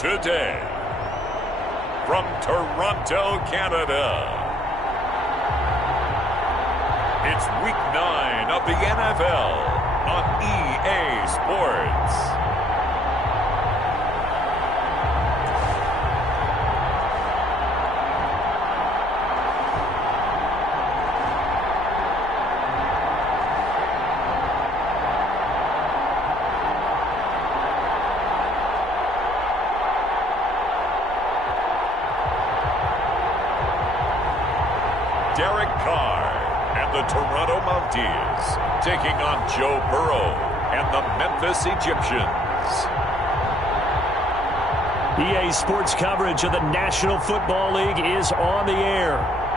Today, from Toronto, Canada, it's Week 9 of the NFL on EA Sports. The Toronto Mounties taking on Joe Burrow and the Memphis Egyptians. EA Sports coverage of the National Football League is on the air.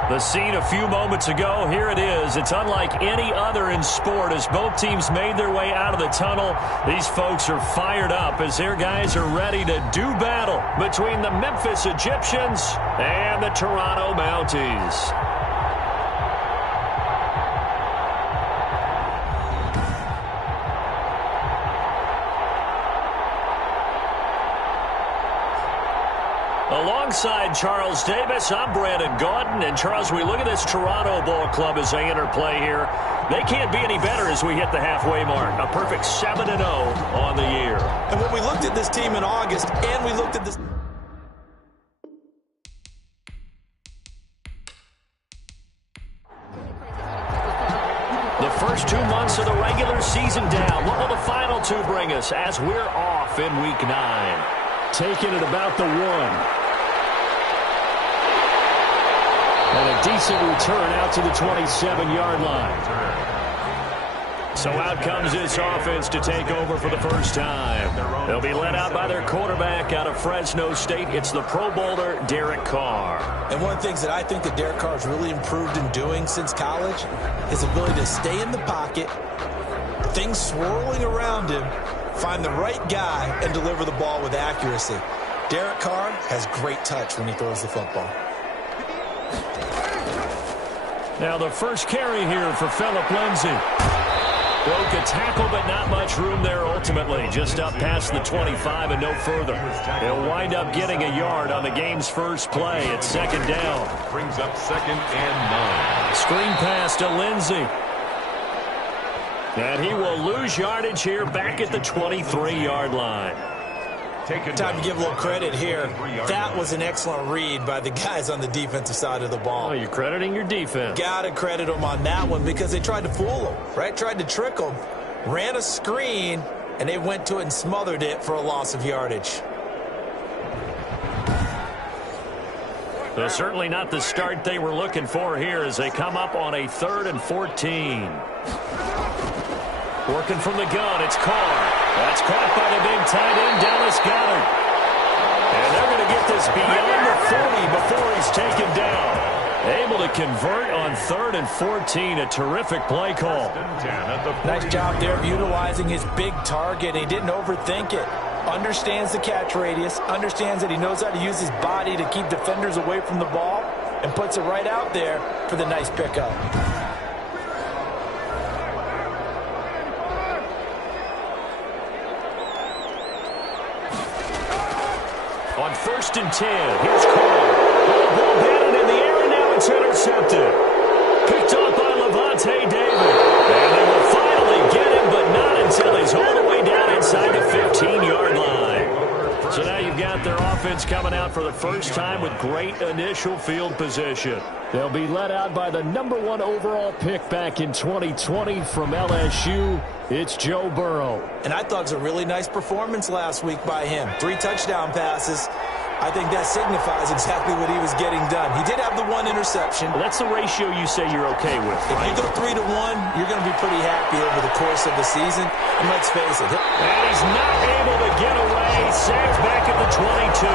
The scene a few moments ago, here it is. It's unlike any other in sport as both teams made their way out of the tunnel. These folks are fired up as their guys are ready to do battle between the Memphis Egyptians and the Toronto Mounties. Alongside Charles Davis, I'm Brandon Gaudin. And Charles, we look at this Toronto Ball Club as they interplay here. They can't be any better as we hit the halfway mark. A perfect 7-0 on the year. And when we looked at this team in August and we looked at this... The first 2 months of the regular season down. What will the final two bring us as we're off in Week 9? Taking it about the 1. And a decent return out to the 27-yard line. So out comes this offense to take over for the first time. They'll be led out by their quarterback out of Fresno State. It's the Pro Bowler, Derek Carr. And one of the things that I think that Derek Carr has really improved in doing since college, his ability to stay in the pocket, things swirling around him, find the right guy, and deliver the ball with accuracy. Derek Carr has great touch when he throws the football. Now the first carry here for Phillip Lindsay. Broke a tackle, but not much room there ultimately. Just up past the 25 and no further. He'll wind up getting a yard on the game's first play at second down. Brings up 2nd and 9. Screen pass to Lindsay. And he will lose yardage here back at the 23-yard line. Time to give a little credit here. That was an excellent read by the guys on the defensive side of the ball. Oh, you're crediting your defense. Got to credit them on that one because they tried to fool him, right? Tried to trick him. Ran a screen, and they went to it and smothered it for a loss of yardage. So certainly not the start they were looking for here as they come up on a 3rd and 14. Working from the gun, it's Carr. That's caught by the big tight end, Dallas Goedert. And they're going to get this beyond the 40 before he's taken down. Able to convert on 3rd and 14. A terrific play call. Nice job there of utilizing his big target. He didn't overthink it. Understands the catch radius. Understands that he knows how to use his body to keep defenders away from the ball. And puts it right out there for the nice pickup. On 1st and 10, here's Carr. Ball batted in the air, and now it's intercepted. Picked off by Levante David. And they will finally get him, but not until he's all the way down inside the 15-yard line. So now you've got their offense coming out for the first time with great initial field position. They'll be led out by the number 1 overall pick back in 2020 from LSU. It's Joe Burrow. And I thought it was a really nice performance last week by him. 3 touchdown passes. I think that signifies exactly what he was getting done. He did have the 1 interception. Well, that's the ratio you say you're okay with, right? If you go 3-1, you're going to be pretty happy over the course of the season. And let's face it. And he's not able to get away. Sacked back at the 22.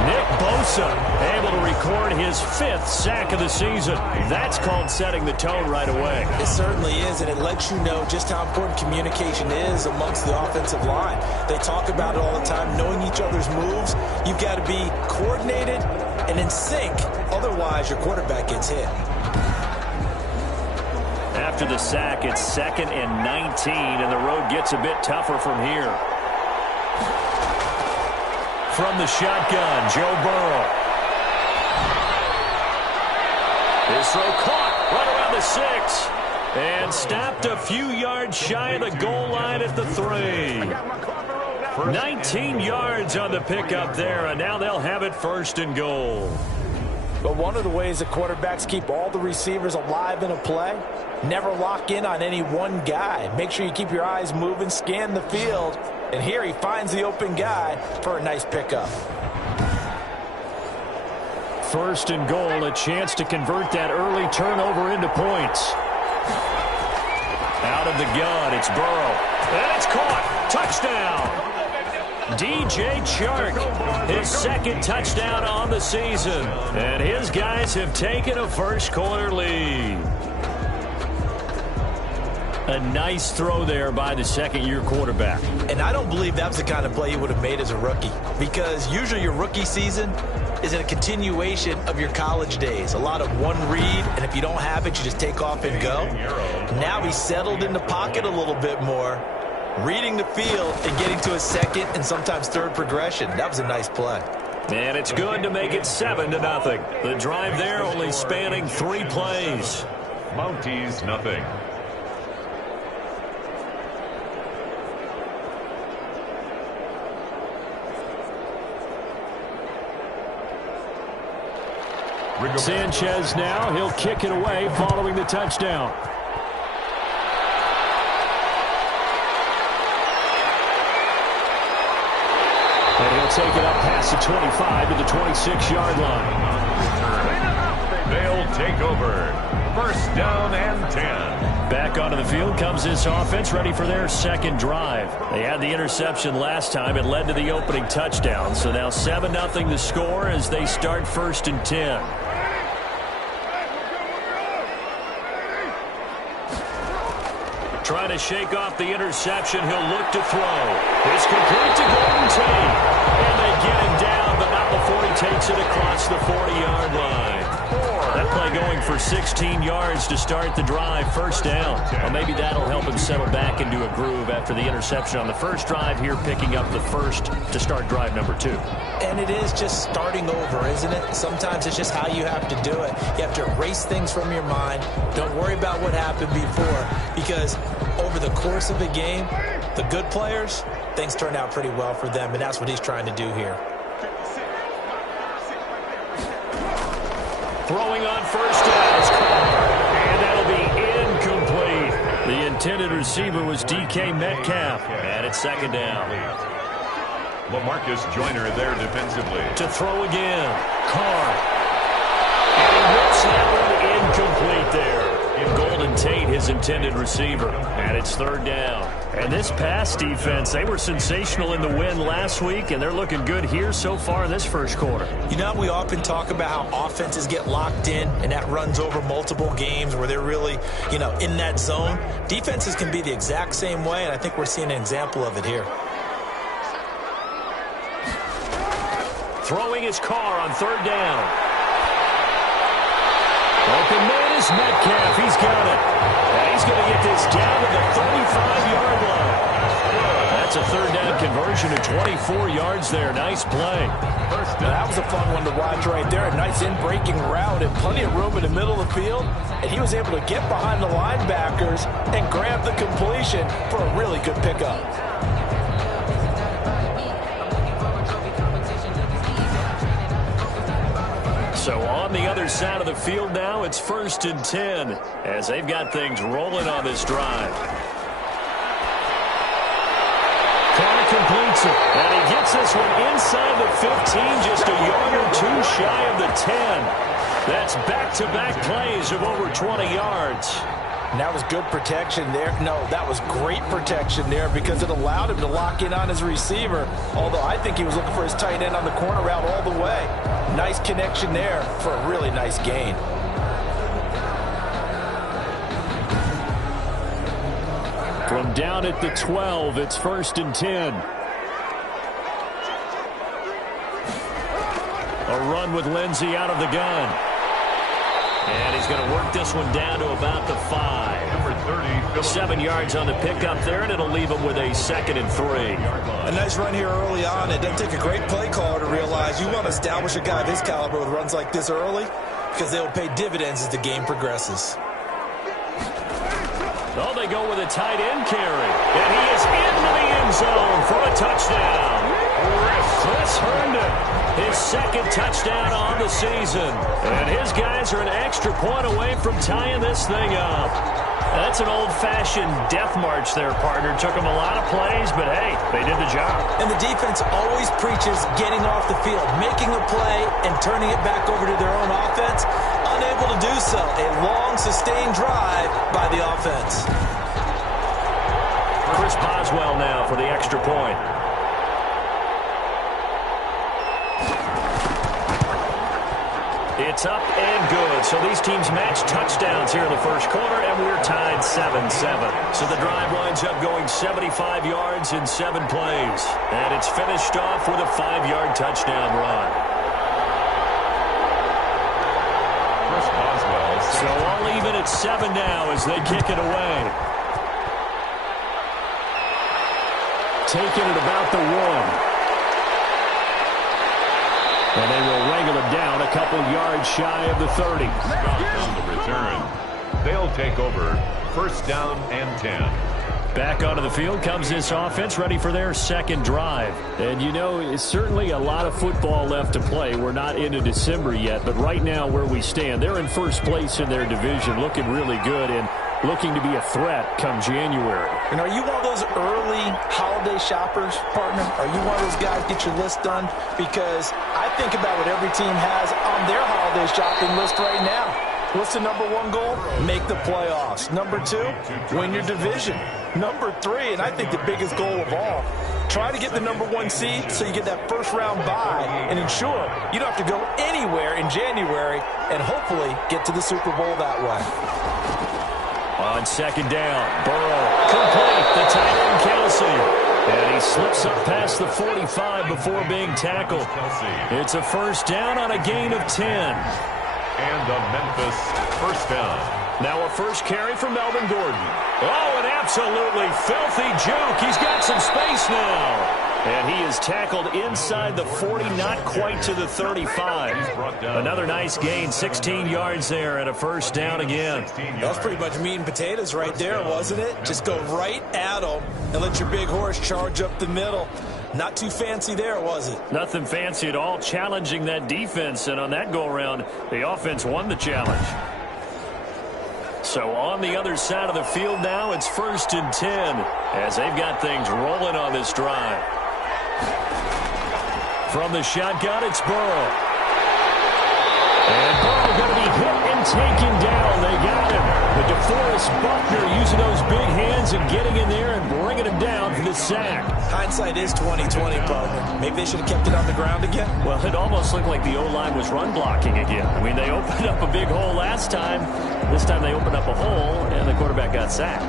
Nick Bosa able to record his 5th sack of the season. That's called setting the tone right away. It certainly is, and it lets you know just how important communication is amongst the offensive line. They talk about it all the time, knowing each other's moves. You've got to be coordinated and in sync. Otherwise, your quarterback gets hit. After the sack, it's 2nd and 19, and the road gets a bit tougher from here. From the shotgun, Joe Burrow. His throw caught right around the 6. And stopped a few yards shy of the goal line at the 3. 19 yards on the pickup there, and now they'll have it 1st and goal. But one of the ways that quarterbacks keep all the receivers alive in a play, never lock in on any one guy. Make sure you keep your eyes moving, scan the field, and here he finds the open guy for a nice pickup. 1st and goal, a chance to convert that early turnover into points. Out of the gun, it's Burrow. And it's caught. Touchdown. DJ Chark, his 2nd touchdown on the season. And his guys have taken a first-quarter lead. A nice throw there by the 2nd-year quarterback. And I don't believe that was the kind of play he would have made as a rookie, because usually your rookie season is a continuation of your college days. A lot of one read, and if you don't have it, you just take off and go. Now he's settled in the pocket a little bit more, reading the field and getting to a 2nd and sometimes 3rd progression. That was a nice play. And it's good to make it 7-0. The drive there only spanning 3 plays. Mounties, nothing. Sanchez now, he'll kick it away following the touchdown. And he'll take it up past the 25 to the 26-yard line. They'll take over. 1st down and 10. Back onto the field comes this offense, ready for their 2nd drive. They had the interception last time. It led to the opening touchdown. So now 7-0 the score as they start 1st and 10. Trying to shake off the interception. He'll look to throw. It's complete to Golden Tate. And they get him down, but not before he takes it across the 40-yard line. That play going for 16 yards to start the drive. 1st down. Well, maybe that'll help him settle back into a groove after the interception on the 1st drive here, picking up the 1st to start drive number 2. And it is just starting over, isn't it? Sometimes it's just how you have to do it. You have to erase things from your mind. Don't worry about what happened before, because over the course of a game, the good players, things turn out pretty well for them, and that's what he's trying to do here. Throwing on 1st down. And that'll be incomplete. The intended receiver was DK Metcalf. And it's 2nd down. LaMarcus Joyner there defensively. To throw again. Carr. And he whips that one incomplete there. Golden Tate, his intended receiver. And it's 3rd down. And this pass defense, they were sensational in the win last week, and they're looking good here so far in this 1st quarter. You know, we often talk about how offenses get locked in, and that runs over multiple games where they're really, in that zone. Defenses can be the exact same way, and I think we're seeing an example of it here. Throwing his Carr on 3rd down. Open man is Metcalf. He's got it. And he's going to get this down to the 35-yard line. That's a 3rd down conversion of 24 yards there. Nice play. That was a fun one to watch right there. A nice in-breaking route and plenty of room in the middle of the field. And he was able to get behind the linebackers and grab the completion for a really good pickup. So on the other side of the field now, it's 1st and 10 as they've got things rolling on this drive. Carr completes it, and he gets this one inside the 15, just a yard or 2 shy of the 10. That's back-to-back plays of over 20 yards. And that was good protection there. No, that was great protection there because it allowed him to lock in on his receiver, although I think he was looking for his tight end on the corner route all the way. Nice connection there for a really nice gain. From down at the 12, it's 1st and 10. A run with Lindsey out of the gun. And he's going to work this one down to about the 5. Number 7 yards on the pickup there, and it'll leave them with a 2nd and 3. A nice run here early on. It doesn't take a great play caller to realize you want to establish a guy of his caliber with runs like this early because they'll pay dividends as the game progresses. Oh, they go with a tight end carry. And he is into the end zone for a touchdown. Chris Herndon, his 2nd touchdown on the season. And his guys are an extra point away from tying this thing up. That's an old-fashioned death march there, partner. Took them a lot of plays, but, hey, they did the job. And the defense always preaches getting off the field, making a play, and turning it back over to their own offense. Unable to do so. A long, sustained drive by the offense. Chris Boswell now for the extra point. It's up and good. So these teams match touchdowns here in the first quarter, and we're tied 7-7. So the drive winds up going 75 yards in 7 plays. And it's finished off with a 5-yard touchdown run. So all even at 7 now as they kick it away. Taking it about the 1. And they will wrangle him down a couple yards shy of the 30. On the return, they'll take over 1st down and 10. Back onto the field comes this offense, ready for their 2nd drive. And, you know, it's certainly a lot of football left to play. We're not into December yet, but right now where we stand, they're in first place in their division, looking really good and looking to be a threat come January. And are you one of those early holiday shoppers, partner? Are you one of those guys get your list done? Because I think about what every team has on their holiday shopping list right now. What's the number 1 goal? Make the playoffs. Number 2, win your division. Number 3, and I think the biggest goal of all, try to get the number 1 seed so you get that first-round bye and ensure you don't have to go anywhere in January and hopefully get to the Super Bowl that way. On 2nd down, Burrow complete, the tight end Kelsey. And he slips up past the 45 before being tackled. It's a 1st down on a gain of 10. And the Memphis 1st down. Now a first carry from Melvin Gordon. Oh, an absolutely filthy juke. He's got some space now. And he is tackled inside the 40, not quite to the 35. Another nice gain, 16 yards there, and a 1st down again. That's pretty much meat and potatoes right there, wasn't it? Just go right at them and let your big horse charge up the middle. Not too fancy there, was it? Nothing fancy at all, challenging that defense. And on that go-around, the offense won the challenge. So on the other side of the field now, it's 1st and 10 as they've got things rolling on this drive. From the shotgun, it's Burrow. And Burrow going to be hit and taken down. They got him. But DeForest Buckner using those big hands and getting in there and bringing him down for the sack. Hindsight is 20/20, partner. Maybe they should have kept it on the ground again. Well, it almost looked like the O-line was run blocking again. I mean, they opened up a big hole last time. This time they opened up a hole, and the quarterback got sacked.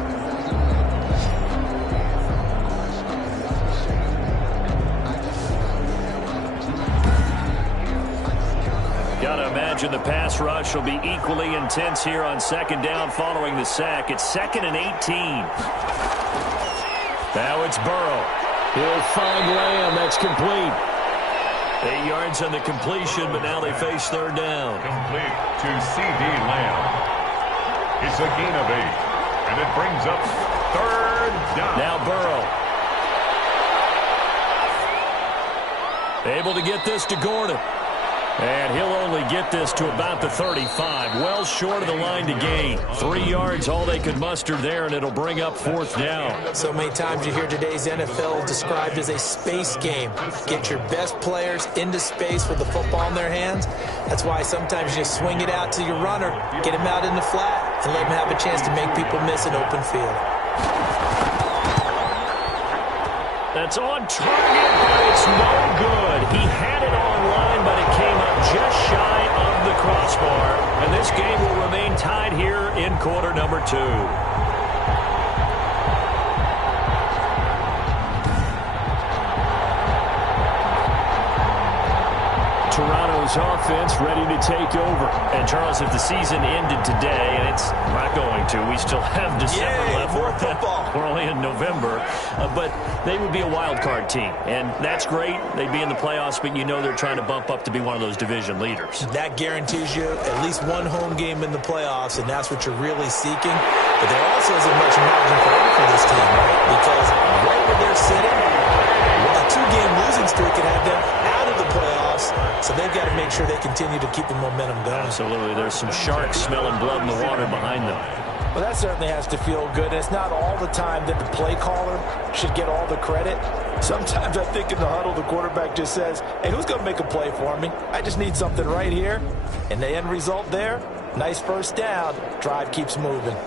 Gotta imagine the pass rush will be equally intense here on 2nd down following the sack. It's 2nd and 18. Now it's Burrow. He'll find Lamb. That's complete. 8 yards on the completion, but now they face 3rd down. Complete to C.D. Lamb. It's a gain of 8, and it brings up 3rd down. Now Burrow. Able to get this to Gordon. And he'll only get this to about the 35. Well short of the line to gain. 3 yards, all they could muster there, and it'll bring up 4th down. So many times you hear today's NFL described as a space game. Get your best players into space with the football in their hands. That's why sometimes you just swing it out to your runner, get him out in the flat, and let him have a chance to make people miss an open field. That's on target, but it's no good. He had it on line, but it came up just shy of the crossbar. And this game will remain tied here in quarter number 2. Toronto's Broncos offense ready to take over. And, Charles, if the season ended today, and it's not going to, we still have December left. More football. We're only in November. But they would be a wild card team. And that's great. They'd be in the playoffs, but you know they're trying to bump up to be one of those division leaders. That guarantees you at least one home game in the playoffs, and that's what you're really seeking. But there also isn't much margin for error for this team, right? Because right where they're sitting, a 2-game losing streak could have them out of the playoffs, so they've got to make sure they continue to keep the momentum going. Absolutely. There's some sharks smelling blood in the water behind them. Well, that certainly has to feel good. And it's not all the time that the play caller should get all the credit. Sometimes I think in the huddle, the quarterback just says, hey, who's going to make a play for me? I just need something right here. And the end result there, nice first down. Drive keeps moving.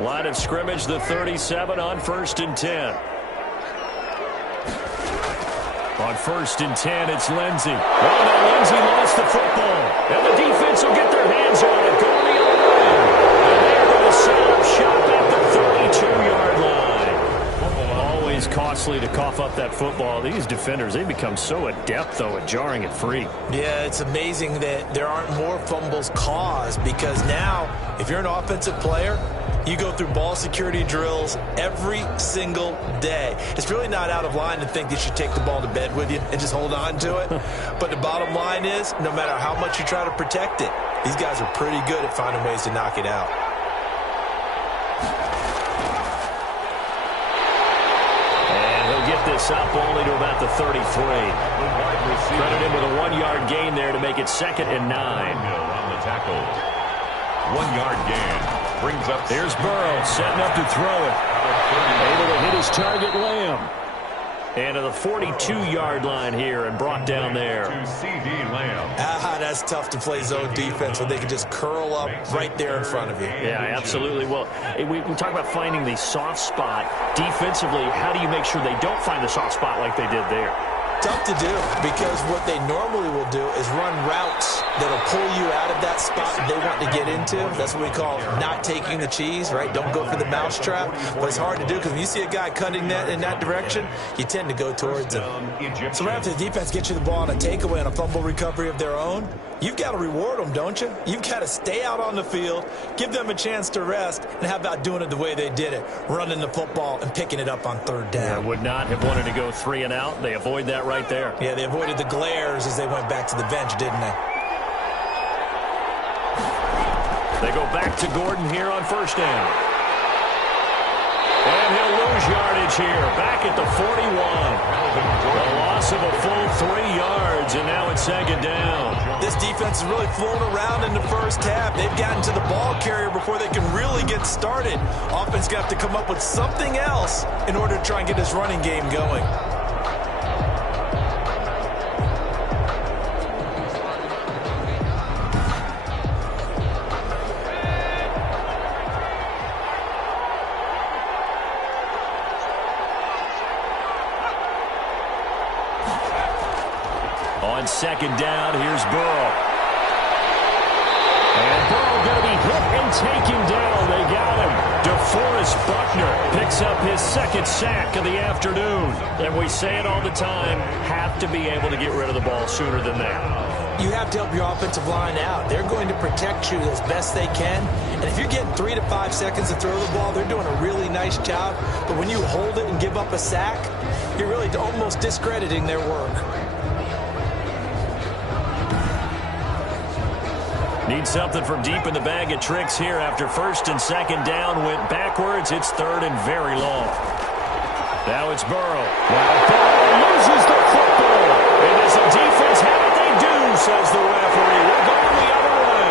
Line of scrimmage, the 37 on 1st and 10. On 1st and 10, it's Lindsey. Oh, no, Lindsey lost the football. And the defense will get their hands on it. Going the other way. And they're going to set up shop at the 32-yard line. Always costly to cough up that football. These defenders, they become so adept, though, at jarring it free. Yeah, it's amazing that there aren't more fumbles caused, because now, if you're an offensive player, you go through ball security drills every single day. It's really not out of line to think that you take the ball to bed with you and just hold on to it. But the bottom line is, no matter how much you try to protect it, these guys are pretty good at finding ways to knock it out. And he'll get this up only to about the 33. Credit him with a 1-yard gain there to make it 2nd and 9. On the tackle. 1-yard gain. Brings up. Here's Burrow setting up to throw it. Able to hit his target, Lamb. And to the 42-yard line here and brought down there. To C.D. Lamb. That's tough to play zone defense when they can just curl up right there in front of you. Yeah, absolutely. Well, we talk about finding the soft spot. Defensively, how do you make sure they don't find the soft spot like they did there? Tough to do, because what they normally will do is run routes that'll pull you out of that spot they want to get into. That's what we call not taking the cheese, right? Don't go for the mousetrap. But it's hard to do, because when you see a guy cutting that in that direction, you tend to go towards him. So right after the defense gets you the ball on a takeaway and a fumble recovery of their own, you've got to reward them, don't you? You've got to stay out on the field, give them a chance to rest, and how about doing it the way they did it, running the football and picking it up on 3rd down. Yeah, would not have wanted to go 3 and out. They avoid that right there. Yeah, they avoided the glares as they went back to the bench, didn't they? They go back to Gordon here on 1st down. And he'll lose yardage here. Back at the 41. A loss of a full 3 yards, and now it's 2nd down. This defense is really flown around in the first half. They've gotten to the ball carrier before they can really get started. Offense got to come up with something else in order to try and get this running game going. On 2nd down, here's Burrow. And Burrow going to be hit and taken down. They got him. DeForest Buckner picks up his 2nd sack of the afternoon. And we say it all the time, have to be able to get rid of the ball sooner than that. You have to help your offensive line out. They're going to protect you as best they can. And if you're getting 3 to 5 seconds to throw the ball, they're doing a really nice job. But when you hold it and give up a sack, you're really almost discrediting their work. Need something from deep in the bag of tricks here after 1st and 2nd down. Went backwards. It's 3rd and very long. Now it's Burrow. Now Burrow loses the football. And as the defense have it, they do, says the referee. We're going the other way.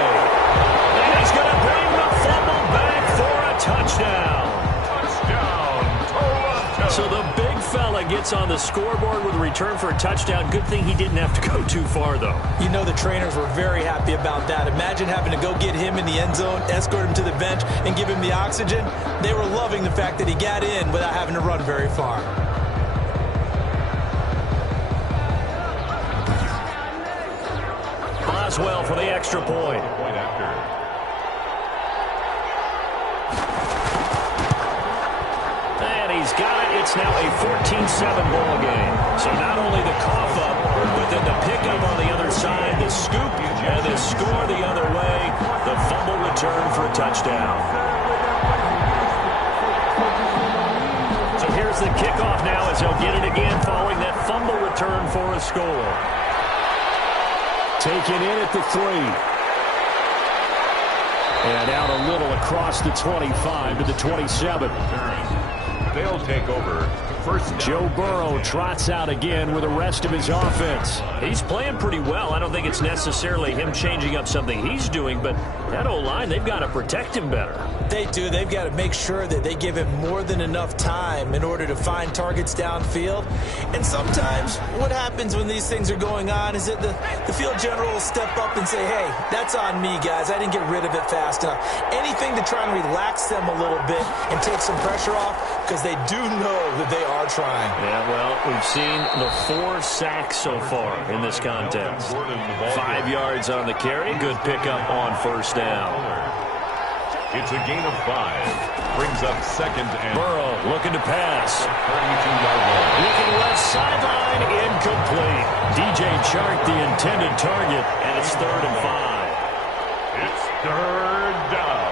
And he's going to bring the fumble back for a touchdown. Touchdown, Toronto. So the big fella gets on the scoreboard with a return for a touchdown. Good thing he didn't have to go too far, though. You know the trainers were very happy about that. Imagine having to go get him in the end zone, escort him to the bench, and give him the oxygen. They were loving the fact that he got in without having to run very far. Boswell for the extra point. Point after. he's got it. It's now a 14-7 ball game. So not only the cough up, but then the pickup on the other side, the scoop, and the score the other way. The fumble return for a touchdown. So here's the kickoff now as they'll get it again following that fumble return for a score. Taken in at the 3. And out a little across the 25 to the 27. They'll take over. First, Joe Burrow trots out again with the rest of his offense. He's playing pretty well. I don't think it's necessarily him changing up something he's doing, but that O-line, they've got to protect him better. They do. They've got to make sure that they give him more than enough time in order to find targets downfield. And sometimes what happens when these things are going on is that the field general will step up and say, hey, that's on me, guys. I didn't get rid of it fast enough. Anything to try and relax them a little bit and take some pressure off, because they do know that they are trying. Yeah, well, we've seen the 4 sacks so far in this contest. 5 yards on the carry. Good pickup on first down. It's a gain of 5. Brings up second and Burrow looking to pass. 32-yard line. Looking left sideline, incomplete. DJ Chark the intended target, and it's 3rd and 5. It's 3rd down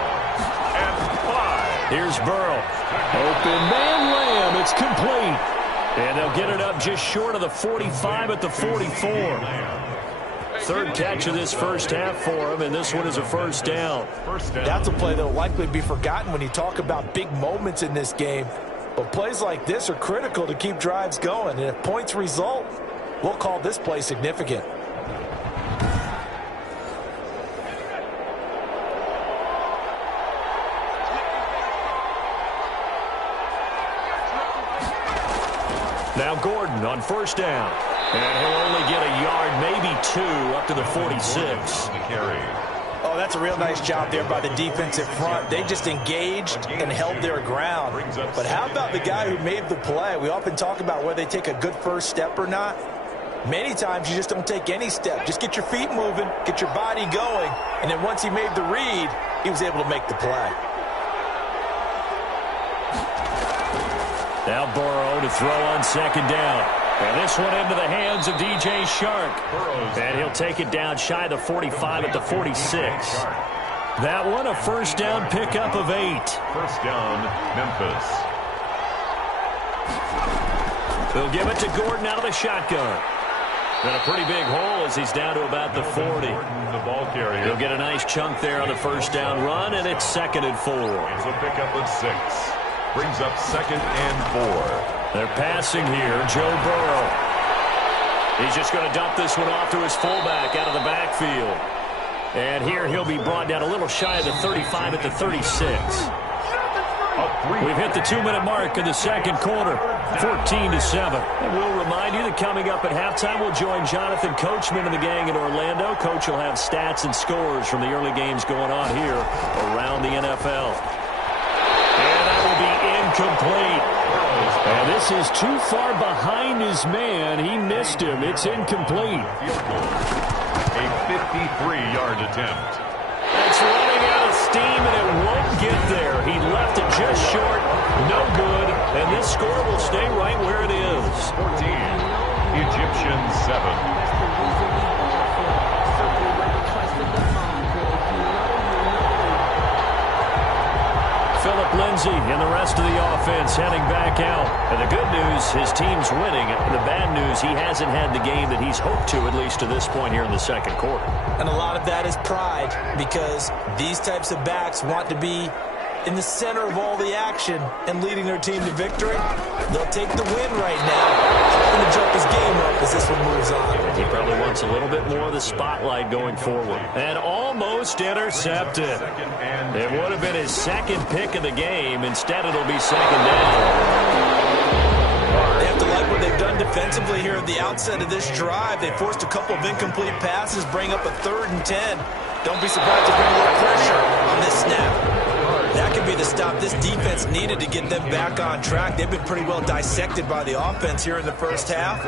and 5. Here's Burrow. Open man lamb. It's complete. And they'll get it up just short of the 45 at the 44. 3rd catch of this first half for him, and this one is a first down. That's a play that will likely be forgotten when you talk about big moments in this game. But plays like this are critical to keep drives going. And if points result, we'll call this play significant. Now Gordon on first down. And he'll only get a yard, maybe 2, up to the 46. Oh, that's a real nice job there by the defensive front. They just engaged and held their ground. But how about the guy who made the play? We often talk about whether they take a good first step or not. Many times you just don't take any step. Just get your feet moving, get your body going, and then once he made the read, he was able to make the play. Now Burrow to throw on second down. And this one into the hands of DJ Chark. And he'll take it down shy of the 45 at the 46. That one a first down pickup of 8. First down, Memphis. They'll give it to Gordon out of the shotgun. And a pretty big hole as he's down to about the 40. The ball carrier. He'll get a nice chunk there on the first down run, and it's 2nd and 4. It's a pickup of 6. Brings up 2nd and 4. They're passing here, Joe Burrow. He's just going to dump this one off to his fullback out of the backfield. And here he'll be brought down a little shy of the 35 at the 36. We've hit the 2-minute mark in the second quarter, 14-7. And we'll remind you that coming up at halftime, we'll join Jonathan Coachman and the gang in Orlando. Coach will have stats and scores from the early games going on here around the NFL. And that will be incomplete. And this is too far behind his man. He missed him. It's incomplete. A 53-yard attempt. It's running out of steam, and it won't get there. He left it just short. No good. And this score will stay right where it is. 14. Egyptians 7. Philip Lindsay and the rest of the offense heading back out. And the good news, his team's winning. The bad news, he hasn't had the game that he's hoped to, at least to this point here in the second quarter. And a lot of that is pride, because these types of backs want to be in the center of all the action and leading their team to victory. They'll take the win right now and to jump his game up as this one moves on. He probably wants a little bit more of the spotlight going forward. And almost intercepted. It would have been his 2nd pick of the game. Instead, it'll be 2nd down. They have to like what they've done defensively here at the outset of this drive. They forced a couple of incomplete passes, bring up a 3rd and 10. Don't be surprised to bring a little pressure on this snap. That could be the stop this defense needed to get them back on track. They've been pretty well dissected by the offense here in the first half.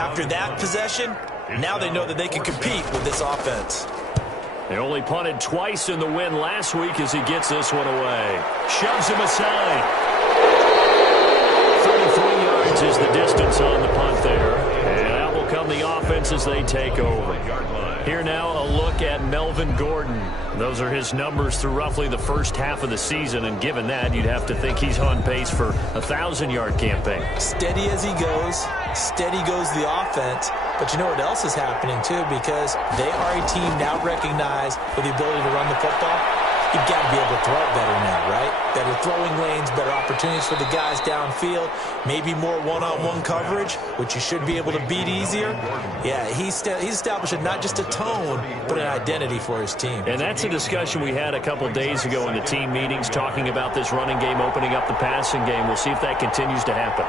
After that possession, now they know that they can compete with this offense. They only punted twice in the win last week as he gets this one away. Shoves him aside. goes the distance on the punt there. And out will come the offense as they take over. Here now, a look at Melvin Gordon. Those are his numbers through roughly the first half of the season, and given that, you'd have to think he's on pace for a 1,000-yard campaign. Steady as he goes, steady goes the offense. But you know what else is happening, too? Because they are a team now recognized for the ability to run the football. You've got to be able to throw it better now, right? Better throwing lanes, better opportunities for the guys downfield, maybe more one-on-one coverage, which you should be able to beat easier. Yeah, he's establishing not just a tone, but an identity for his team. And that's a discussion we had a couple days ago in the team meetings, talking about this running game, opening up the passing game. We'll see if that continues to happen.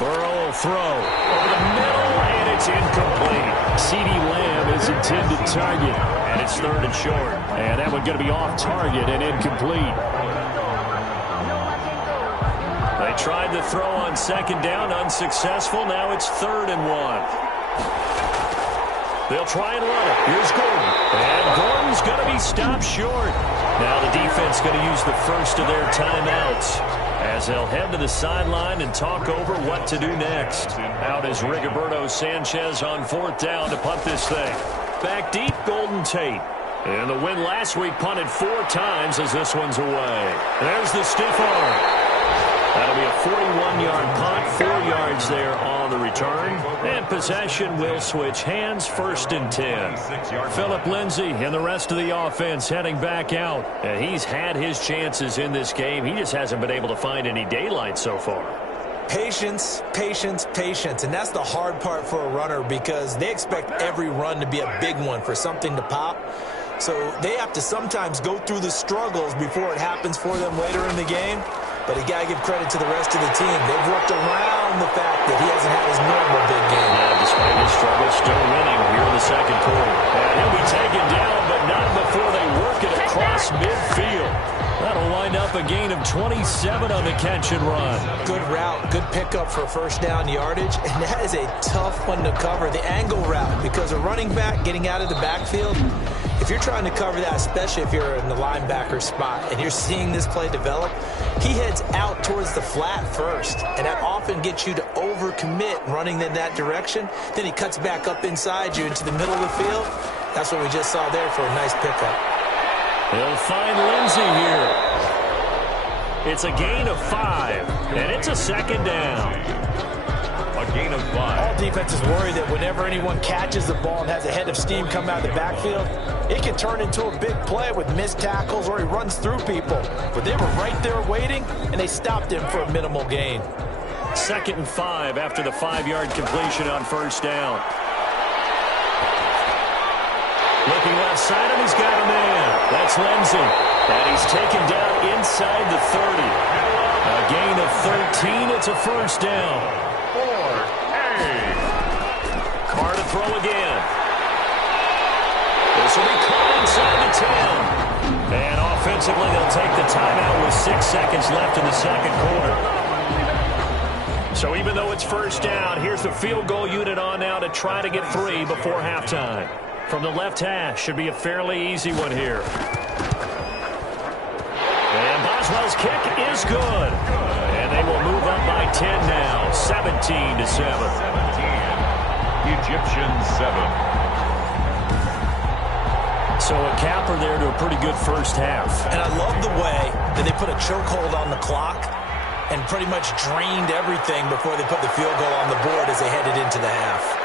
Burrow will throw over the middle, and it's incomplete. CeeDee Lamb is intended target, and it's 3rd and short. And that one's going to be off target and incomplete. They tried to throw on 2nd down, unsuccessful. Now it's 3rd and 1. They'll try and run it. Here's Gordon. And Gordon's going to be stopped short. Now the defense going to use the first of their timeouts as they'll head to the sideline and talk over what to do next. Out is Rigoberto Sanchez on 4th down to punt this thing. Back deep, Golden Tate. And the win last week punted 4 times as this one's away. There's the stiff arm. That'll be a 41-yard punt, 4 yards there on the return. And possession will switch hands, 1st and 10. Phillip Lindsay and the rest of the offense heading back out. And he's had his chances in this game. He just hasn't been able to find any daylight so far. Patience, patience, patience. And that's the hard part for a runner because they expect every run to be a big one for something to pop. So they have to sometimes go through the struggles before it happens for them later in the game. But you got to give credit to the rest of the team. They've worked around the fact that he hasn't had his normal big game. Yeah, despite his struggles, still winning here in the 2nd quarter. And he'll be taken down, but not before they work it across midfield. That'll wind up a gain of 27 on the catch and run. Good route, good pickup for 1st down yardage, and that is a tough one to cover, the angle route, because a running back getting out of the backfield, if you're trying to cover that, especially if you're in the linebacker spot and you're seeing this play develop, he heads out towards the flat first, and that often gets you to overcommit running in that direction. Then he cuts back up inside you into the middle of the field. That's what we just saw there for a nice pickup. They'll find Lindsay here. It's a gain of 5, and it's a 2nd down. A gain of 5. All defenses worry that whenever anyone catches the ball and has a head of steam come out of the backfield, it can turn into a big play with missed tackles or he runs through people. But they were right there waiting, and they stopped him for a minimal gain. 2nd and 5 after the 5-yard completion on 1st down. Looking left side, and he's got a man. That's Lindsay. And he's taken down inside the 30. A gain of 13. It's a 1st down. Carr to throw again. This will be caught inside the 10. And offensively, they'll take the timeout with 6 seconds left in the 2nd quarter. So even though it's 1st down, here's the field goal unit on now to try to get 3 before halftime. From the left hash, should be a fairly easy one here. And Boswell's kick is good. And they will move up by 10 now, 17-7. Egyptians 7. So a capper there to a pretty good 1st half. And I love the way that they put a chokehold on the clock and pretty much drained everything before they put the field goal on the board as they headed into the half.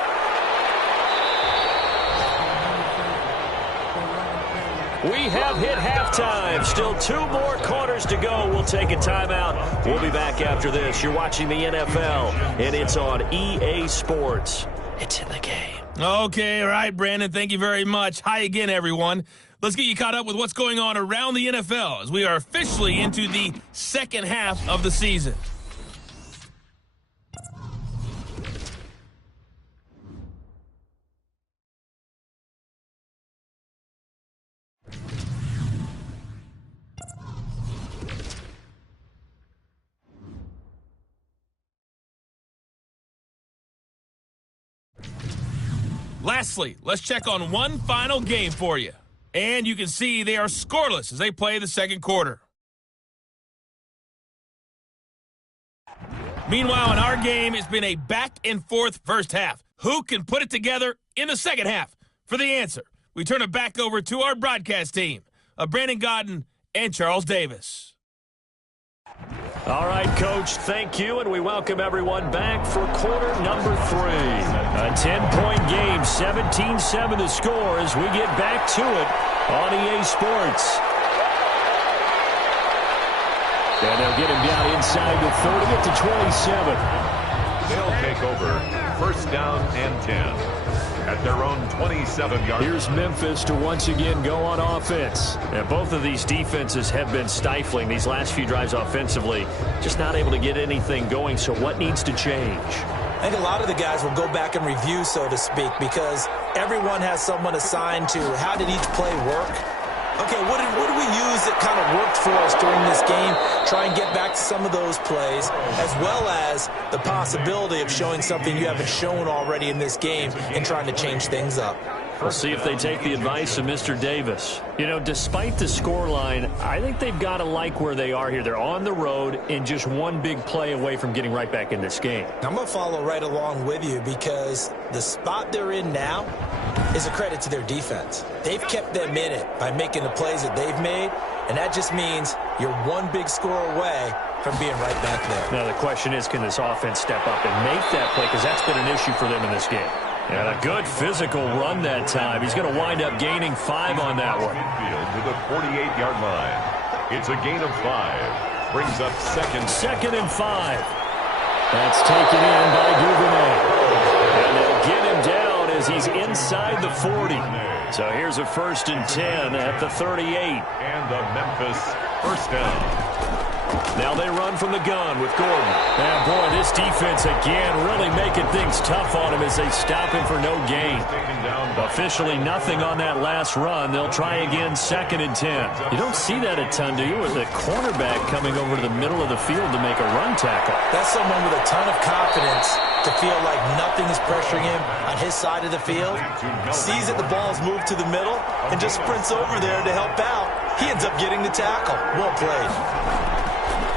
We have hit halftime. Still 2 more quarters to go. We'll take a timeout. We'll be back after this. You're watching the NFL, and it's on EA Sports. It's in the game. Okay, all right, Brandon, thank you very much. Hi again, everyone. Let's get you caught up with what's going on around the NFL as we are officially into the 2nd half of the season. Lastly, let's check on one final game for you. And you can see they are scoreless as they play the 2nd quarter. Meanwhile, in our game, it's been a back-and-forth first half. Who can put it together in the second half? For the answer, we turn it back over to our broadcast team of Brandon Godden and Charles Davis. All right, Coach, thank you, and we welcome everyone back for quarter number 3. A 10-point game, 17-7 the score as we get back to it on EA Sports. And they'll get him down inside the 30 at the 27. They'll take over first down and 10 at their own 27-yard. Here's Memphis to once again go on offense. And both of these defenses have been stifling these last few drives offensively. Just not able to get anything going, so what needs to change? I think a lot of the guys will go back and review, so to speak, because everyone has someone assigned to how did each play work. Okay, what did we use that kind of worked for us during this game? Try and get back to some of those plays, as well as the possibility of showing something you haven't shown already in this game and trying to change things up. We'll see if they take the advice of Mr. Davis. You know, despite the scoreline, I think they've got to like where they are here. They're on the road and just one big play away from getting right back in this game. I'm going to follow right along with you because the spot they're in now is a credit to their defense. They've kept them in it by making the plays that they've made, and that just means you're one big score away from being right back there. Now, the question is, can this offense step up and make that play? Because that's been an issue for them in this game. And a good physical run that time. He's going to wind up gaining 5 on that one. To the 48-yard line. It's a gain of 5. Brings up second and 5. That's taken in by Duvernay. And they'll get him down as he's inside the 40. So here's a 1st and 10 at the 38. And the Memphis first down. Now they run from the gun with Gordon. And boy, this defense again really making things tough on him as they stop him for no gain. Officially nothing on that last run. They'll try again 2nd and 10. You don't see that a ton, do you? With a cornerback coming over to the middle of the field to make a run tackle. That's someone with a ton of confidence to feel like nothing is pressuring him on his side of the field. Sees that the ball's moved to the middle and just sprints over there to help out. He ends up getting the tackle. Well played.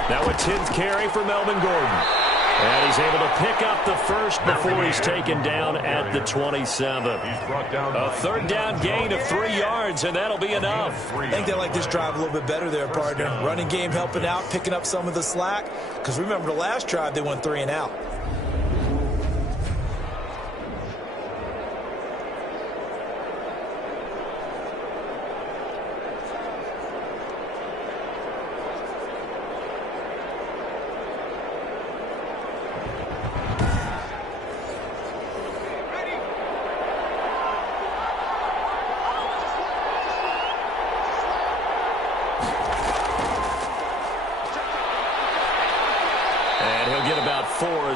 Now a 10th carry for Melvin Gordon. And he's able to pick up the first before he's taken down at the 27. A 3rd down gain of 3 yards, and that'll be enough. I think they like this drive a little bit better there, partner. Running game helping out, picking up some of the slack. Because remember, the last drive, they went 3 and out.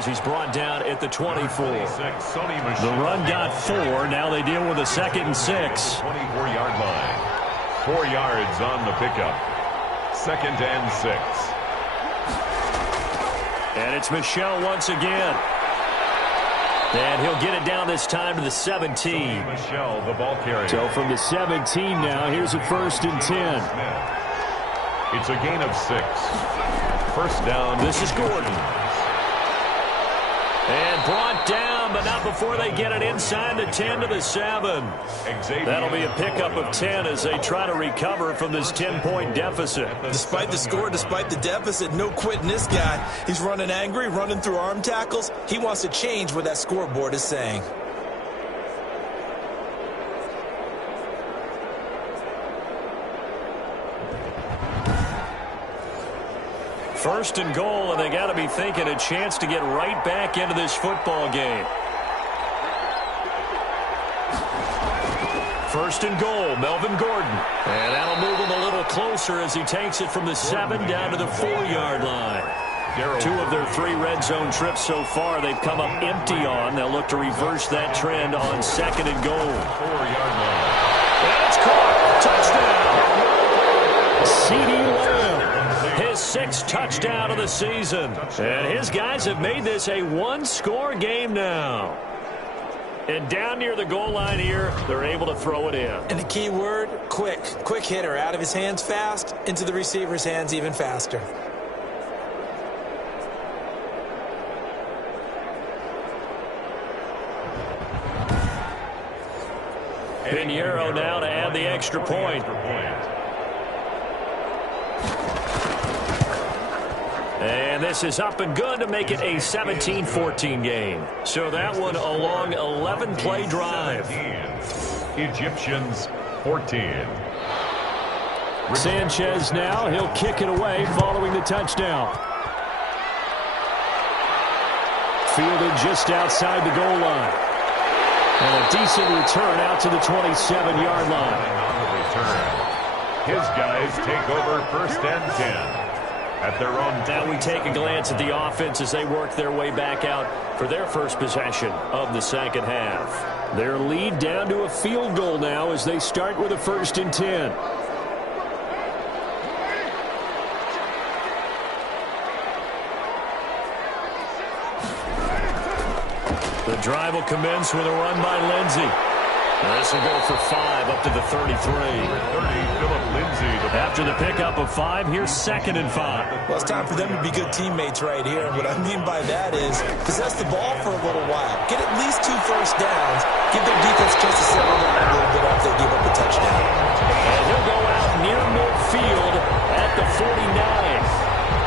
He's brought down at the 24. The run got 4. Now they deal with a 2nd and 6. 24-yard line. 4 yards on the pickup. 2nd and 6. And it's Michelle once again. And he'll get it down this time to the 17. Michelle, the ball carrier. So from the 17 now, here's a 1st and 10. It's a gain of 6. First down. This is Gordon. And brought down, but not before they get it inside the 10 to the 7. That'll be a pickup of 10 as they try to recover from this 10-point deficit. Despite the score, despite the deficit, no quitting this guy. He's running angry, running through arm tackles. He wants to change what that scoreboard is saying. First and goal, and they got to be thinking a chance to get right back into this football game. First and goal, Melvin Gordon. And that'll move him a little closer as he takes it from the 7 down to the 4-yard line. 2 of their 3 red zone trips so far they've come up empty on. They'll look to reverse that trend on 2nd and goal. 4-yard line. And it's caught. Touchdown. C.D. Lamb. His 6th touchdown of the season. And his guys have made this a 1-score game now. And down near the goal line here, they're able to throw it in. And the key word, quick. Quick hitter. Out of his hands fast, into the receiver's hands even faster. Pinheiro now to add the extra point. And this is up and good to make it a 17-14 game. So that one a long 11-play drive. Egyptians 14. Sanchez now, he'll kick it away following the touchdown. Fielded just outside the goal line. And a decent return out to the 27-yard line. On the return. His guys take over 1st and 10. At their own. Now we take a glance at the offense as they work their way back out for their first possession of the second half. Their lead down to a field goal now as they start with a 1st and 10. The drive will commence with a run by Lindsey. This will go for 5 up to the 33. After the pickup of 5, here's 2nd and 5. Well, it's time for them to be good teammates right here. And what I mean by that is possess the ball for a little while. Get at least 2 first downs. Give their defense a chance to settle down a little bit after they give up a touchdown. And he'll go out near midfield at the 49.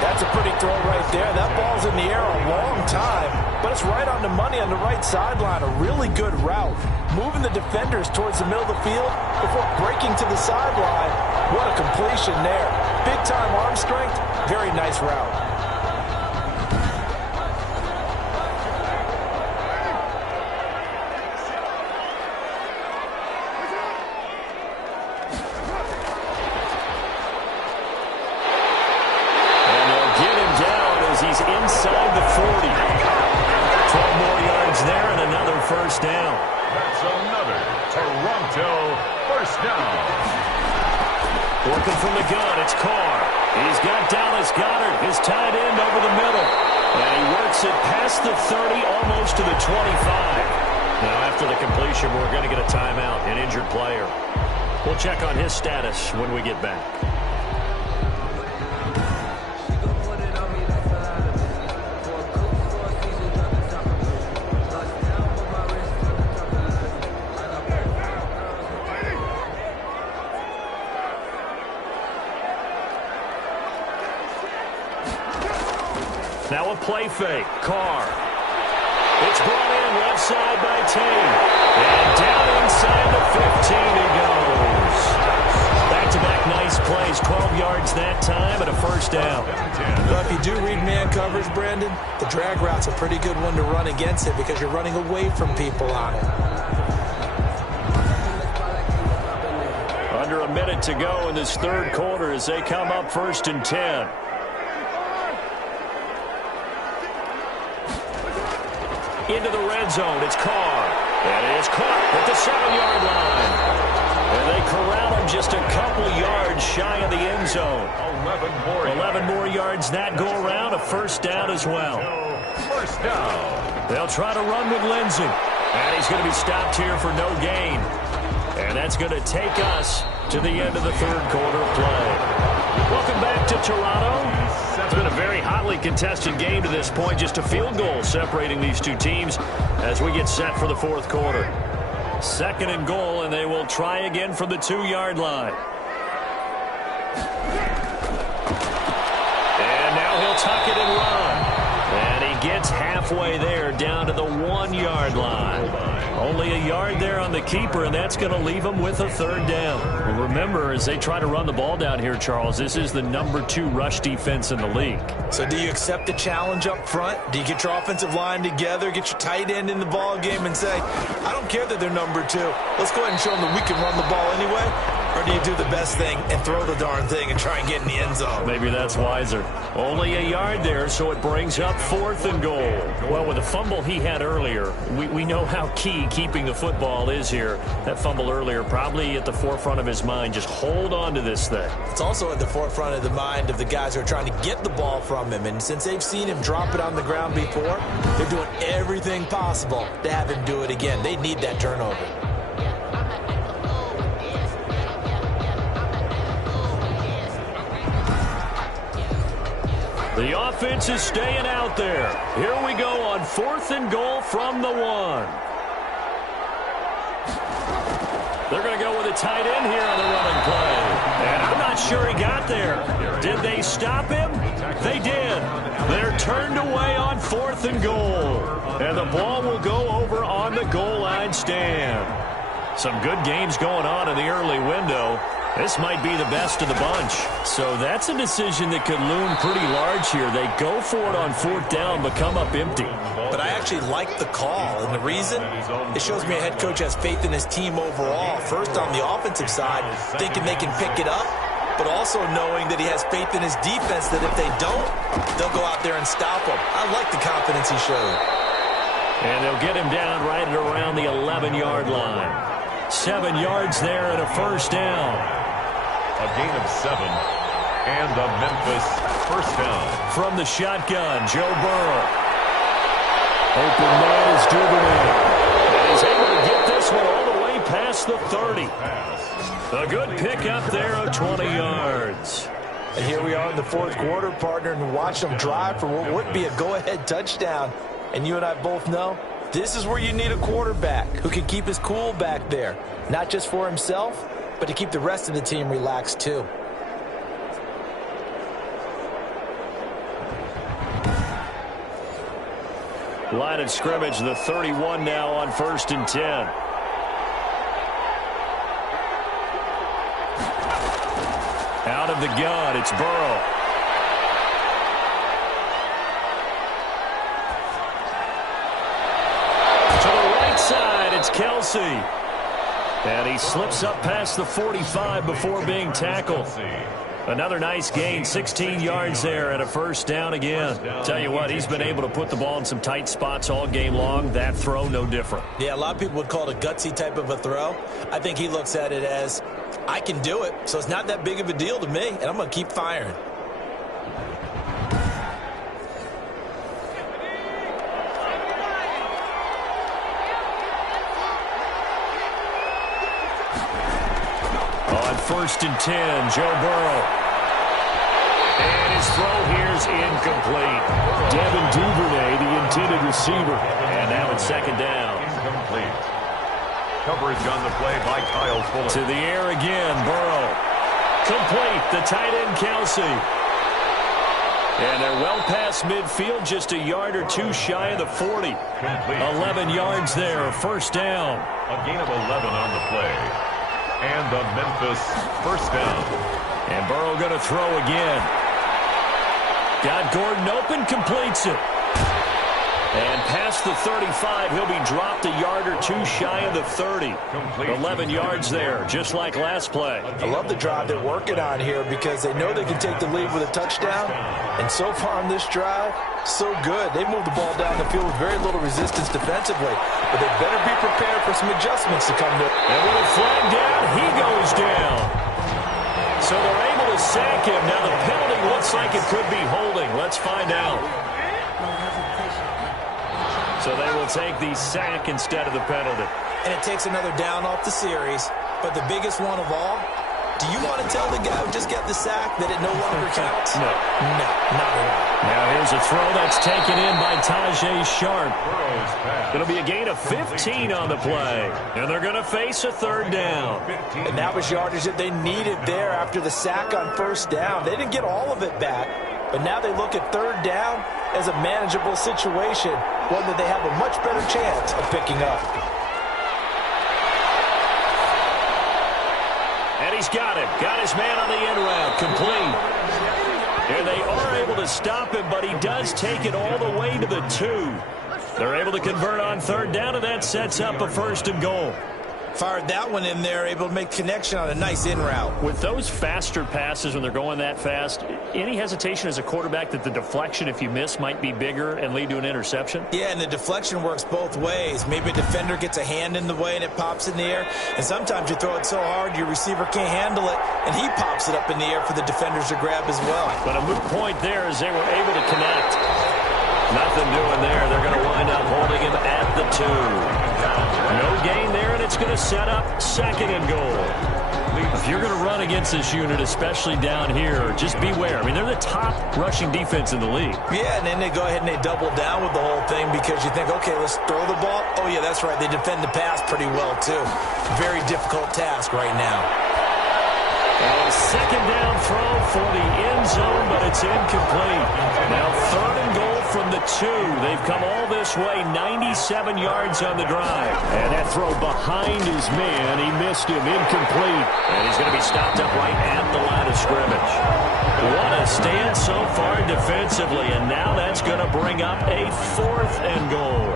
That's a pretty throw right there. That ball's in the air a long time, but it's right on the money on the right sideline. A really good route. Moving the defenders towards the middle of the field before breaking to the sideline. What a completion there. Big-time arm strength. Very nice route. He's inside the 40. 12 more yards there and another first down. That's another Toronto first down. Working from the gun, it's Carr. He's got Dallas Goedert, his tight end, over the middle. And he works it past the 30, almost to the 25. Now after the completion, we're going to get a timeout, an injured player. We'll check on his status when we get back. Now a play fake. Carr. It's brought in left side by Tane. And down inside the 15 he goes. Back-to-back nice plays. 12 yards that time and a first down. Well, if you do read man coverage, Brandon, the drag route's a pretty good one to run against it because you're running away from people on it. Under a minute to go in this third quarter as they come up 1st and 10. Into the red zone, it's Carr. And it is caught at the 7-yard line. And they corral him just a couple yards shy of the end zone. 11 more yards that go around, a first down as well. First down. They'll try to run with Lindsey. And he's going to be stopped here for no gain. And that's going to take us to the end of the third quarter play. Welcome back to Toronto. It's been a very hotly contested game to this point. Just a field goal separating these two teams as we get set for the fourth quarter. 2nd and goal, and they will try again from the 2-yard line. And now he'll tuck it and run. And he gets halfway there down to the 1-yard line. Only a yard there on the keeper, and that's going to leave him with a third down. Well, remember, as they try to run the ball down here, Charles, this is the number 2 rush defense in the league. So do you accept the challenge up front? Do you get your offensive line together, get your tight end in the ball game and say, I don't care that they're number 2. Let's go ahead and show them that we can run the ball anyway? Or do you do the best thing and throw the darn thing and try and get in the end zone? Maybe that's wiser. Only a yard there, so it brings up 4th and goal. Well, with the fumble he had earlier, we know how key keeping the football is here. That fumble earlier probably at the forefront of his mind. Just hold on to this thing. It's also at the forefront of the mind of the guys who are trying to get the ball from him. And since they've seen him drop it on the ground before, they're doing everything possible to have him do it again. They need that turnover. The offense is staying out there. Here we go on 4th and goal from the 1. They're going to go with a tight end here on the running play. And I'm not sure he got there. Did they stop him? They did. They're turned away on 4th and goal. And the ball will go over on the goal line stand. Some good games going on in the early window. This might be the best of the bunch. So that's a decision that could loom pretty large here. They go for it on 4th down, but come up empty. But I actually like the call, and the reason? It shows me a head coach has faith in his team overall. First, on the offensive side, thinking they can pick it up, but also knowing that he has faith in his defense that if they don't, they'll go out there and stop him. I like the confidence he showed. And they'll get him down right at around the 11-yard line. 7 yards there and a first down. A gain of 7, and a Memphis first down. From the shotgun, Joe Burrow. Open man is Duvernay. And he's able to get this one all the way past the 30. A good pickup there of 20 yards. And here we are in the 4th quarter, partner, and watch them drive for what would be a go-ahead touchdown. And you and I both know this is where you need a quarterback who can keep his cool back there, not just for himself, but to keep the rest of the team relaxed too. Line of scrimmage, the 31 now on 1st and 10. Out of the gun, it's Burrow. To the right side, it's Kelsey. And he slips up past the 45 before being tackled. Another nice gain, 16 yards there and a first down again. Tell you what, he's been able to put the ball in some tight spots all game long. That throw, no different. Yeah, a lot of people would call it a gutsy type of a throw. I think he looks at it as, I can do it, so it's not that big of a deal to me, and I'm going to keep firing. On 1st and 10, Joe Burrow. And his throw here's incomplete. Devin Duvernay, the intended receiver. And now it's 2nd down. Incomplete. Coverage on the play by Kyle Fuller. To the air again, Burrow. Complete, the tight end Kelsey. And they're well past midfield, just a yard or two shy of the 40. Complete. 11 yards there, first down. A gain of 11 on the play. And the Memphis first down. And Burrow going to throw again. Got Gordon open, completes it. And past the 35, he'll be dropped a yard or two shy of the 30. Complete. 11 yards there, just like last play. I love the drive they're working on here because they know they can take the lead with a touchdown. And so far on this drive, so good. They moved the ball down the field with very little resistance defensively. But they better be prepared for some adjustments to come to. And with a flag down, he goes down. So they're able to sack him. Now the penalty looks like it could be holding. Let's find out. So they will take the sack instead of the penalty. And it takes another down off the series. But the biggest one of all, do you want to tell the guy who just got the sack that it no longer counts? No. No, not at all. Now here's a throw that's taken in by Tajay Sharp. It'll be a gain of 15 on the play. And they're going to face a 3rd down. And that was yardage that they needed there after the sack on 1st down. They didn't get all of it back. But now they look at 3rd down as a manageable situation, one that they have a much better chance of picking up. And he's got him. Got his man on the end route. Complete. And they are able to stop him, but he does take it all the way to the 2. They're able to convert on 3rd down, and that sets up a 1st and goal. Fired that one in there, able to make connection on a nice in route. With those faster passes when they're going that fast, any hesitation as a quarterback that the deflection, if you miss, might be bigger and lead to an interception? Yeah, and the deflection works both ways. Maybe a defender gets a hand in the way and it pops in the air. And sometimes you throw it so hard your receiver can't handle it, and he pops it up in the air for the defenders to grab as well. But a moot point there as they were able to connect. Nothing doing there. They're going to wind up holding him at the 2. No gain there, and it's going to set up 2nd and goal. If you're going to run against this unit, especially down here, just beware. I mean, they're the top rushing defense in the league. Yeah, and then they go ahead and they double down with the whole thing because you think, okay, let's throw the ball. Oh, yeah, that's right. They defend the pass pretty well, too. Very difficult task right now. A second down throw for the end zone, but it's incomplete. Now third and goal from the 2. They've come all this way, 97 yards on the drive. And that throw behind his man, he missed him, incomplete. And he's going to be stopped up right at the line of scrimmage. What a stand so far defensively, and now that's going to bring up a 4th and goal.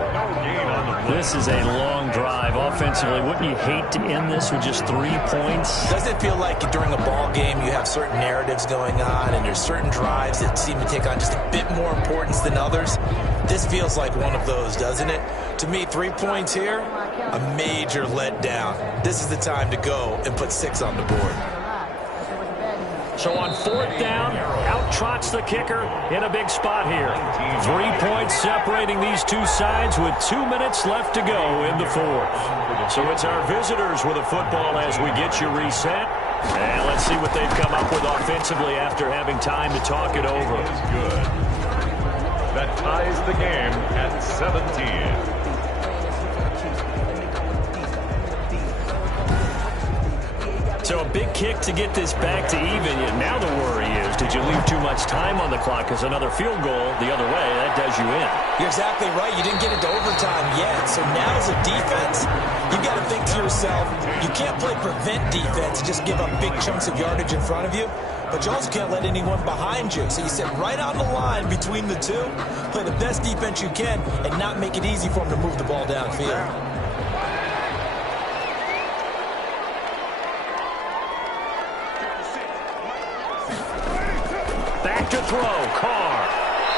This is a long drive offensively. Wouldn't you hate to end this with just 3 points? Doesn't it feel like during a ball game you have certain narratives going on and there's certain drives that seem to take on just a bit more importance than others? This feels like one of those, doesn't it? To me, 3 points here, a major letdown. This is the time to go and put 6 on the board. So on 4th down, out trots the kicker in a big spot here. 3 points separating these two sides with 2 minutes left to go in the 4th. So it's our visitors with a football as we get you reset. And let's see what they've come up with offensively after having time to talk it over. Good. That ties the game at 17. So a big kick to get this back to even. Now the worry is, did you leave too much time on the clock? Because another field goal the other way, that does you in. You're exactly right. You didn't get it to overtime yet. So now as a defense, you've got to think to yourself, you can't play prevent defense and just give up big chunks of yardage in front of you. But you also can't let anyone behind you. So you sit right on the line between the two, play the best defense you can, and not make it easy for them to move the ball downfield. Back to throw, Carr.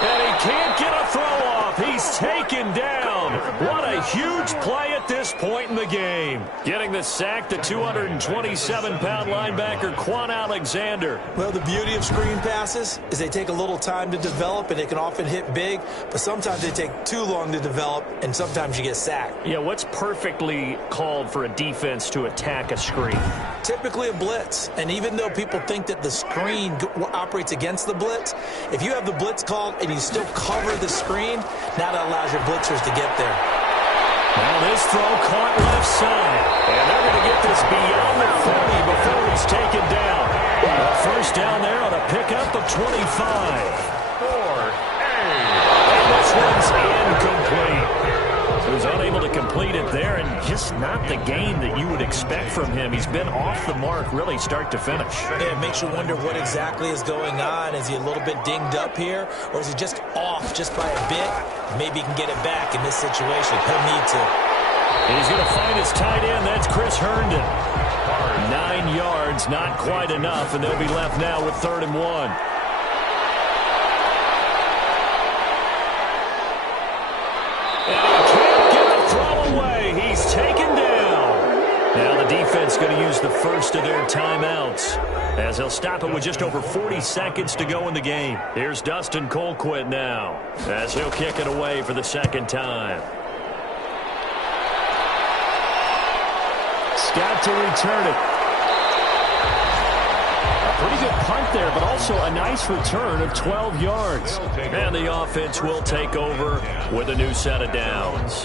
And he can't get a throw off. He's taken down. What a huge play at this point in the game. Getting the sack, the 227-pound linebacker, Quan Alexander. Well, the beauty of screen passes is they take a little time to develop, and they can often hit big, but sometimes they take too long to develop, and sometimes you get sacked. Yeah, what's perfectly called for a defense to attack a screen? Typically a blitz, and even though people think that the screen operates against the blitz, if you have the blitz called and you still cover the screen, now that allows your blitzers to get there. Well, this throw caught left side, and they're going to get this beyond the 40 before he's taken down. A first down there on a pickup of 25. And this one's incomplete. He was unable to complete it there, and just not the game that you would expect from him. He's been off the mark, really, start to finish. Yeah, it makes you wonder what exactly is going on. Is he a little bit dinged up here, or is he just off just by a bit? Maybe he can get it back in this situation. He'll need to. He's going to find his tight end. That's Chris Herndon. 9 yards, not quite enough, and they'll be left now with 3rd and 1. He's taken down. Now the defense going to use the first of their timeouts as they'll stop it with just over 40 seconds to go in the game. Here's Dustin Colquitt now as he'll kick it away for the second time. Scott to return it. Pretty good punt there, but also a nice return of 12 yards. And the offense will take over with a new set of downs.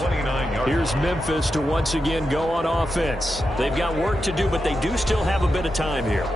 Here's Memphis to once again go on offense. They've got work to do, but they do still have a bit of time here.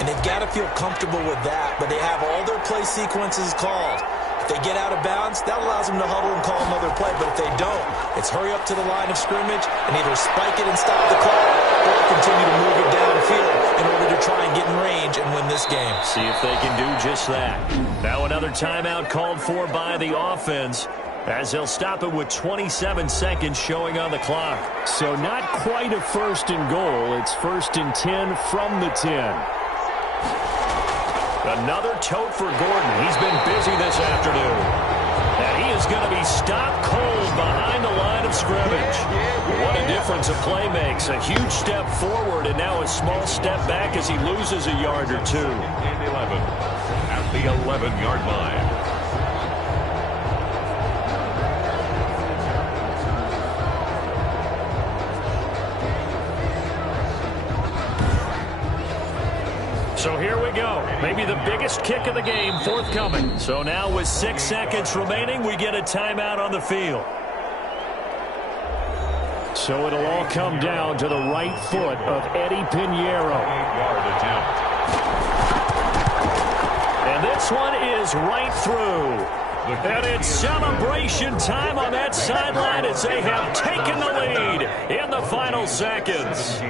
And they've got to feel comfortable with that, but they have all their play sequences called. If they get out of bounds, that allows them to huddle and call another play. But if they don't, it's hurry up to the line of scrimmage and either spike it and stop the clock or continue to move it downfield in order to try and get in range and win this game. See if they can do just that. Now another timeout called for by the offense as they'll stop it with 27 seconds showing on the clock. So not quite a 1st and goal. It's 1st and 10 from the 10. Another tote for Gordon. He's been busy this afternoon. And he is going to be stopped cold behind the line of scrimmage. What a difference a play makes. A huge step forward and now a small step back as he loses a yard or two. At the 11-yard line. So here we go. Maybe the biggest kick of the game forthcoming. So now with 6 seconds remaining, we get a timeout on the field. So it'll all come down to the right foot of Eddie Pinheiro. And this one is right through. And it's celebration time on that sideline as they have taken the lead in the final seconds.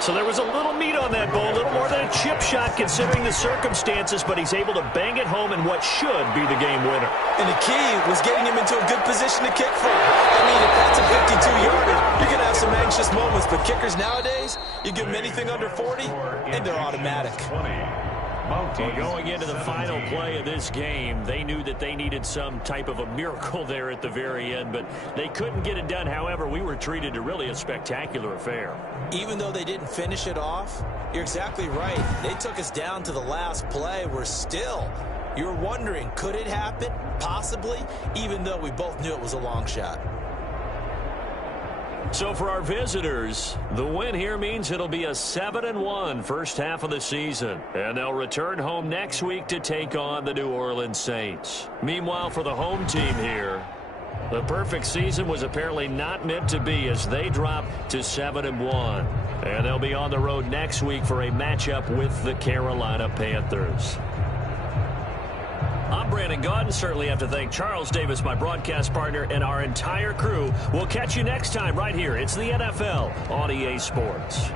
So there was a little meat on that ball, a little more than a chip shot considering the circumstances, but he's able to bang it home in what should be the game winner. And the key was getting him into a good position to kick from. I mean, if that's a 52-yarder, you're going to have some anxious moments, but kickers nowadays, you give them anything under 40, and they're automatic. Well, going into the final play of this game, they knew that they needed some type of a miracle there at the very end, but they couldn't get it done. However, we were treated to really a spectacular affair. Even though they didn't finish it off, you're exactly right. They took us down to the last play. You're wondering, could it happen? Possibly, even though we both knew it was a long shot. So for our visitors, the win here means it'll be a 7-1 first half of the season. And they'll return home next week to take on the New Orleans Saints. Meanwhile, for the home team here, the perfect season was apparently not meant to be as they drop to 7-1. And they'll be on the road next week for a matchup with the Carolina Panthers. I'm Brandon Gaudin. Certainly have to thank Charles Davis, my broadcast partner, and our entire crew. We'll catch you next time right here. It's the NFL on EA Sports.